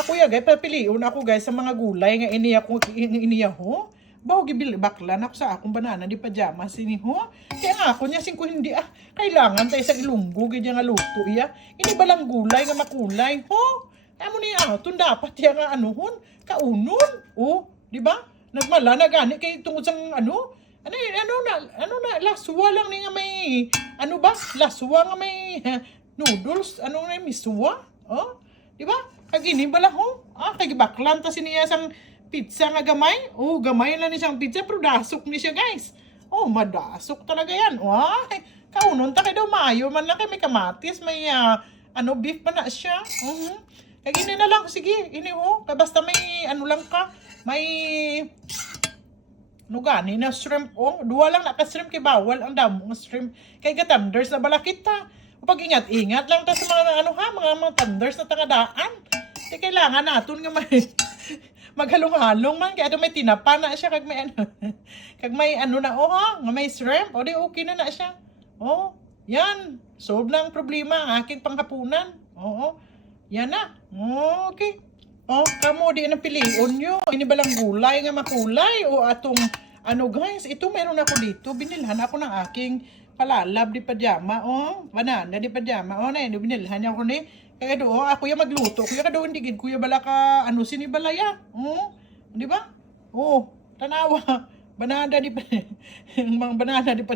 Ako ya guys, papiliun ako guys sa mga gulay nga iniya ho. Bawo gibil baklan ako sa akong banana di pajama sini ho. Kaya nga ako niya ko hindi kailangan tayo sa ilunggo gid nga luto iya. Ini balang gulay nga makulay ho. Amo ni aton dapat ya nga anuhon, kaunon. Oh, di ba? Nagmala na gani kay tungod sang ano na laswa lang ni nga may ano ba? Laswa nga may noodles, ano na miswa? Oh, di ba? Kagini bala ho. Kay baklan ta siniya sang pizza nga gamay. Oh, gamay lang ni siyang pizza pero dasok ni siya, guys. Oh, madasok talaga yan. Kaunon ta kay daw mayo man lang kay may kamatis, may beef pa na siya. Kagini na lang sige, ini ho. Kay basta may ano lang ka, may gani na shrimp duwa lang na ka shrimp kay bawal ang damo ng shrimp kay gatanders na bala kita. Pag ingat lang ta sa mga mga tanders na tangadaan. Di kailangan naton nga may maghalong-halong man kaya may tinapa na siya kag may kag may na nga may shrimp di okay na siya. Yan solve na ang problema ang aking panghapunan. Yan na. Okay. Kamo di na piliun nyo. Ini balang gulay nga makulay o atong guys, ito meron ako dito. Binilhan ako ng aking palalab di pajama. Banana di pajama. Na yun, binilhan niya ako ni. Kaya doon, ako yung magluto. Kuya ka doon, digid. Kuya bala ka, sinibalaya. Di ba? Tanawa. Banana di pa. Mga banana di pa